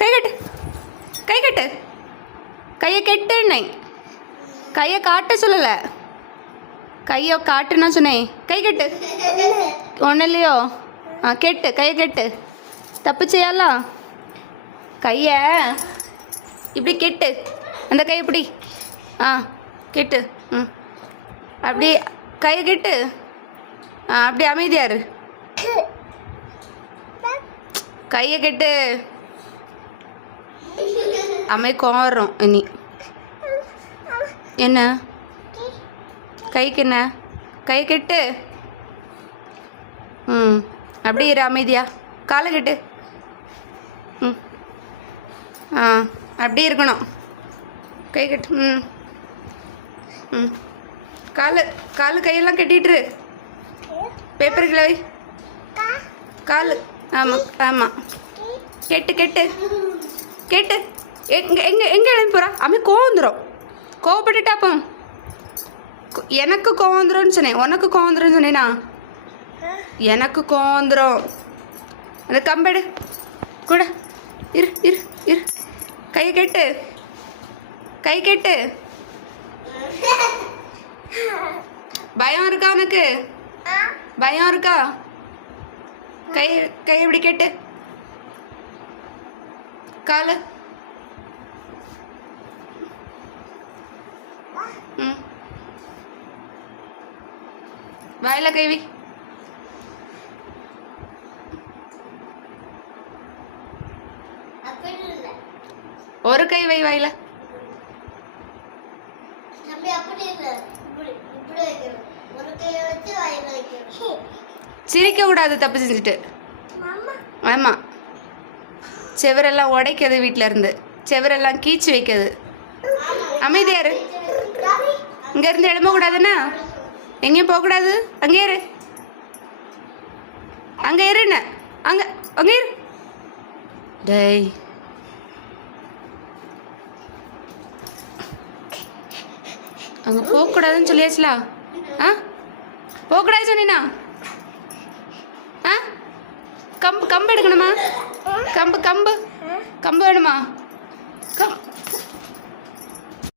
கை கட்டு, கை கட்டு, கையை கெட்டுன்னே, கையை காட்ட சொல்லலை, கையை காட்டுன்னா சொன்னேன். கை கட்டு. ஒன்றும் இல்லையோ? கெட்டு, கையை கெட்டு. தப்பு செய்யலாம். கையை இப்படி கெட்டு, அந்த கையை இப்படி கெட்டு. அப்படி கையை கெட்டு. அப்படி அமைதியாரு. கையை கெட்டு. கோவம் வரும் இனி. என்ன கைக்கு என்ன? கை கெட்டு. அப்படி இரு அமைதியா. காலை கெட்டு. அப்படி இருக்கணும். கை கட்டு. காலு கையெல்லாம் கட்டிட்டுரு. பேப்பருக்குள்ள வை. காலு. ஆமாம் ஆமாம். கெட்டு கெட்டு கெட்டு. எங்கே எழுப்பி போகிறா? கோவம் வந்துடும். கோவப்பட்டுட்டாப்போ எனக்கு கோவம் வந்துடும்னு சொன்னேன். உனக்கு கோவம் வந்துடும் சொன்னேனா? எனக்கு கோவம் வந்துடும். அந்த கம்பெடு கூட. இரு இரு இரு. கை கெட்டு, கை கெட்டு. பயம் இருக்கா உனக்கு? பயம் இருக்கா? கை கை எப்படி கெட்டு. காலு. வாயில கை வை. ஒரு கை வை வாயில. சிரிக்க கூடாது தப்பு செஞ்சுட்டு. ஆமாம். செவரெல்லாம் உடைக்கிறது, வீட்டில் இருந்து செவரெல்லாம் கீச்சு வைக்கிறது. அமைதியாரு. இங்கேருந்து எழும்பக்கூடாதுன்னா எங்கேயும் போகக்கூடாது. அங்கே இரு, அங்கே இருன்னு. அங்கே அங்கே இரு. டேய் அங்கே போகக்கூடாதுன்னு சொல்லியாச்சுல? போகக்கூடாது சொன்னீனா? கம்பு கம்பு எடுக்கணுமா? கம்பு கம்பு கம்பு வேணுமா?